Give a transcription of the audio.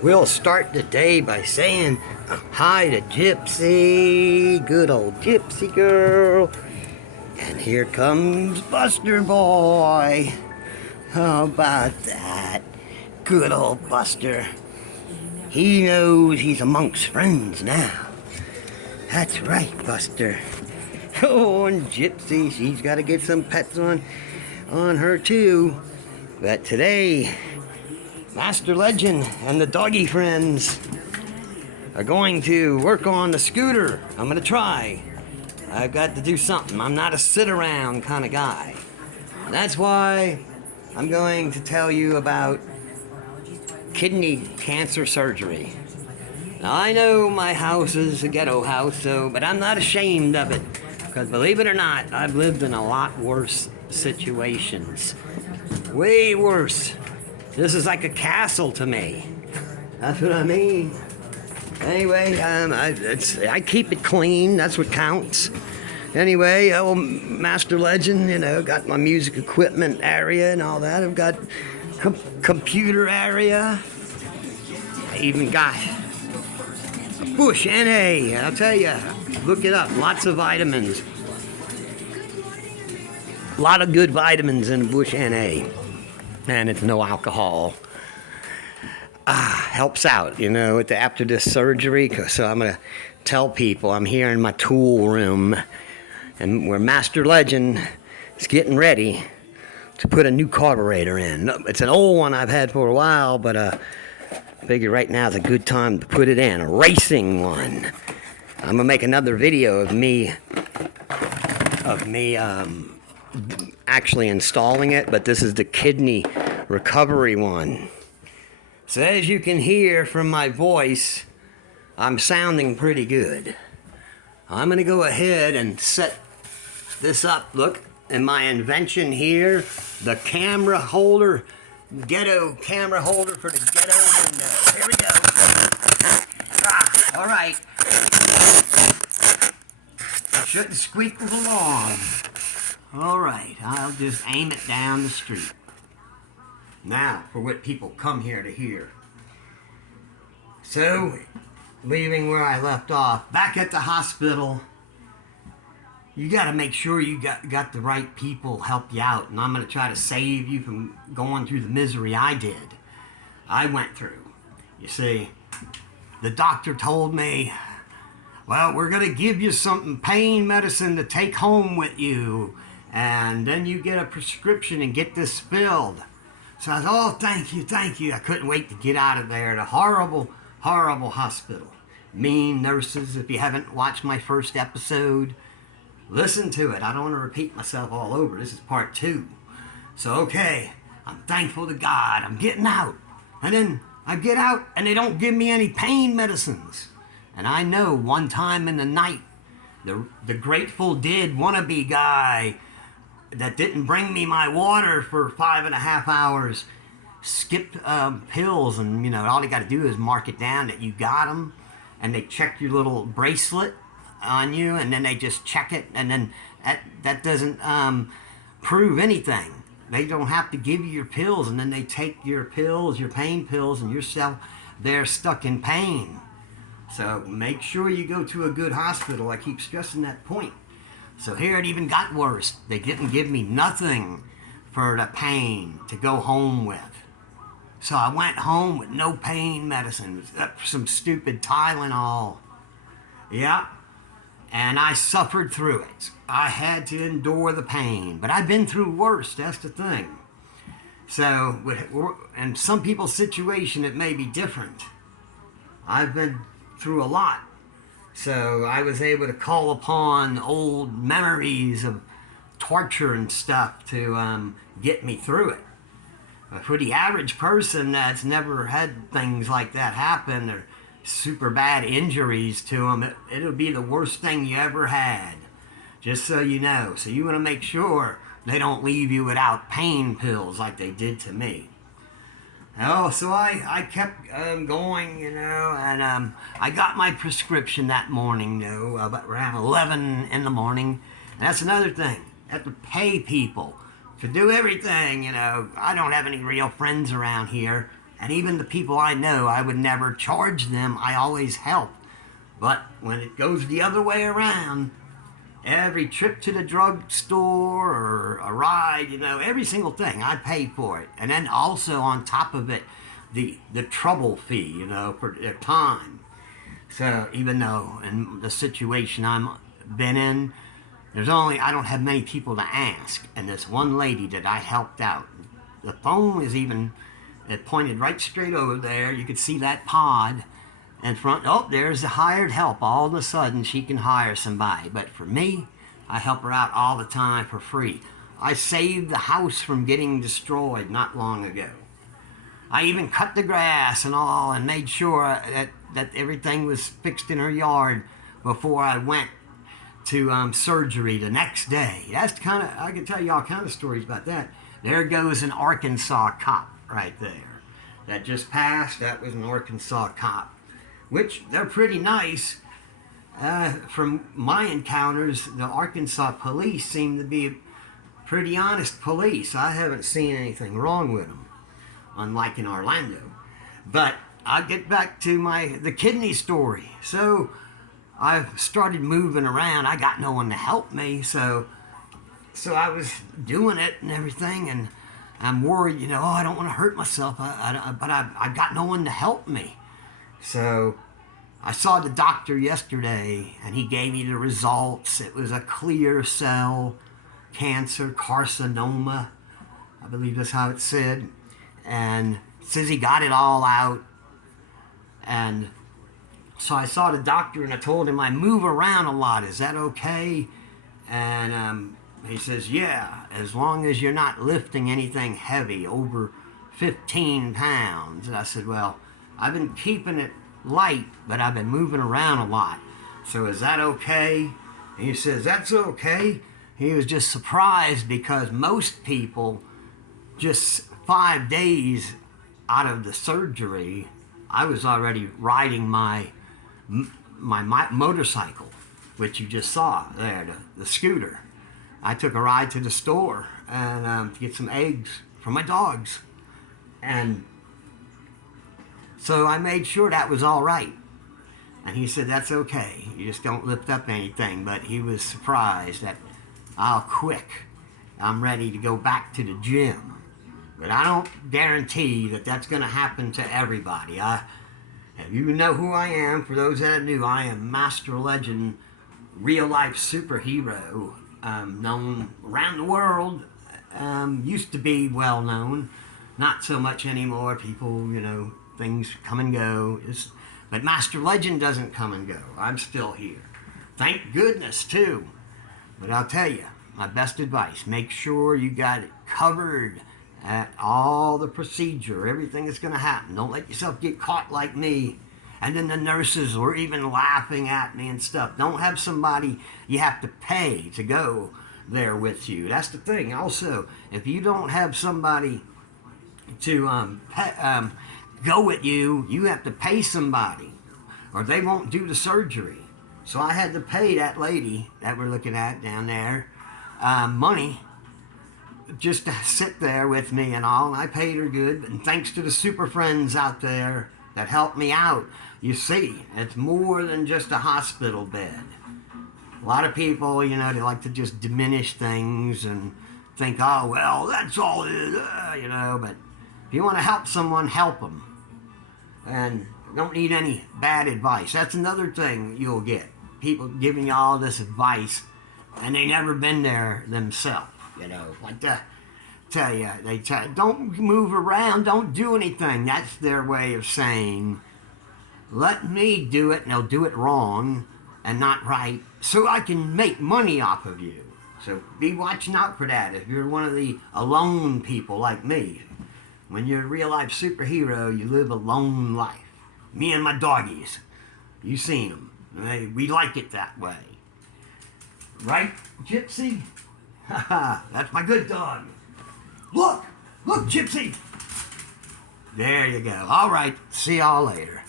We'll start the day by saying hi to Gypsy, good old Gypsy girl. And here comes Buster Boy. How about that? Good old Buster. He knows he's amongst friends now. That's right, Buster. Oh, and Gypsy, she's got to get some pets on her too. But today, Master Legend and the doggy friends are going to work on the scooter. I'm going to try. I've got to do something. I'm not a sit-around kind of guy. That's why I'm going to tell you about kidney cancer surgery. Now, I know my house is a ghetto house, but I'm not ashamed of it. Because believe it or not, I've lived in a lot worse situations. Way worse. This is like a castle to me. That's what I mean. Anyway, I keep it clean. That's what counts. Anyway, Master Legend, got my music equipment area and all that. I've got computer area. I even got Bush NA. I'll tell you, look it up. Lots of vitamins. A lot of good vitamins in Bush NA. And it's no alcohol. Helps out, after this surgery. So I'm going to tell people I'm here in my tool room. And where Master Legend is getting ready to put a new carburetor in. It's an old one I've had for a while, but I figure right now is a good time to put it in. A racing one. I'm going to make another video of me actually installing it, but this is the kidney recovery one. So as you can hear from my voice, I'm sounding pretty good. I'm going to go ahead and set this up. Look, in my invention here, the camera holder, ghetto camera holder for the ghetto window. Here we go. All right. Shouldn't squeak along. All right, I'll just aim it down the street. Now, for what people come here to hear. So, leaving where I left off, back at the hospital, you got to make sure you got the right people help you out. And I'm going to try to save you from going through the misery I did. I went through. You see, the doctor told me, well, we're going to give you some pain medicine to take home with you. And then you get a prescription and get this filled. So I said, oh, thank you. I couldn't wait to get out of there. The horrible, horrible hospital. Mean nurses. If you haven't watched my first episode, listen to it. I don't want to repeat myself all over. This is part 2. So, okay, I'm thankful to God. I'm getting out. And then I get out and they don't give me any pain medicines. And I know one time in the night, the Grateful Dead wannabe guy that didn't bring me my water for 5.5 hours skipped pills, and all you got to do is mark it down that you got them, and they check your little bracelet on you, and then they just check it, and then that doesn't prove anything. They don't have to give you your pills, and then they take your pills, your pain pills, and they're stuck in pain. So make sure you go to a good hospital. I keep stressing that point. So here it even got worse. They didn't give me nothing for the pain to go home with. So I went home with no pain medicine, some stupid Tylenol. Yeah, and I suffered through it. I had to endure the pain, but I've been through worse, that's the thing. So, in some people's situation, it may be different. I've been through a lot. So I was able to call upon old memories of torture and stuff to get me through it. But for the average person that's never had things like that happen, or super bad injuries to them, it'll be the worst thing you ever had. Just so you know. So you want to make sure they don't leave you without pain pills like they did to me. Oh, so I kept going, and I got my prescription that morning, about around 11 in the morning. And that's another thing. I have to pay people to do everything, I don't have any real friends around here. And even the people I know, I would never charge them. I always help. But when it goes the other way around, every trip to the drugstore or a ride, every single thing, I pay for it. And then also on top of it, the trouble fee, for their time. So even though in the situation I'm been in, I don't have many people to ask. And this one lady that I helped out, the phone is it pointed right straight over there. You could see that pod in front. Oh, there's the hired help. All of a sudden, she can hire somebody. But for me, I help her out all the time for free. I saved the house from getting destroyed not long ago. I even cut the grass and all and made sure that everything was fixed in her yard before I went to surgery the next day. I can tell you all kind of stories about that. There goes an Arkansas cop right there. That just passed. That was an Arkansas cop, which they're pretty nice. From my encounters, the Arkansas police seem to be pretty honest police. I haven't seen anything wrong with them, unlike in Orlando. But I'll get back to the kidney story. So I started moving around. I got no one to help me, so I was doing it and everything, and I'm worried, I don't want to hurt myself, but I got no one to help me. So I saw the doctor yesterday, and he gave me the results. It was a clear cell cancer, carcinoma, I believe that's how it said, and it says he got it all out. And so I saw the doctor, and I told him I move around a lot. Is that okay? And he says, yeah, as long as you're not lifting anything heavy over 15 pounds. And I said, well, I've been keeping it light, but I've been moving around a lot. So is that okay? And he says, that's okay. He was just surprised because most people, just 5 days out of the surgery, I was already riding my motorcycle, which you just saw there, the scooter. I took a ride to the store and to get some eggs for my dogs. And so I made sure that was all right. And he said, that's okay. You just don't lift up anything. But he was surprised that quick, I'm ready to go back to the gym. But I don't guarantee that that's going to happen to everybody. If you know who I am, for those that are new, I am Master Legend, real-life superhero, known around the world. Used to be well-known, not so much anymore. People, things come and go. But Master Legend doesn't come and go. I'm still here. Thank goodness, too. But I'll tell you, my best advice, make sure you got it covered at all the procedure, everything that's going to happen. Don't let yourself get caught like me. And then the nurses were even laughing at me and stuff. Don't have somebody you have to pay to go there with you. That's the thing. Also, if you don't have somebody to go with you, you have to pay somebody, or they won't do the surgery. So I had to pay that lady that we're looking at down there money just to sit there with me and all, and I paid her good, and thanks to the super friends out there that helped me out. You see, it's more than just a hospital bed. A lot of people, they like to just diminish things and think, oh, well, that's all it is, but if you want to help someone, help them. And don't need any bad advice. That's another thing you'll get. People giving you all this advice, and they never been there themselves. Like to tell you, don't move around, don't do anything. That's their way of saying, let me do it, and they'll do it wrong and not right, so I can make money off of you. So be watching out for that. If you're one of the alone people like me, when you're a real-life superhero, you live a lone life. Me and my doggies, you've seen them. We like it that way. Right, Gypsy? That's my good dog. Look, Gypsy. There you go. All right, see y'all later.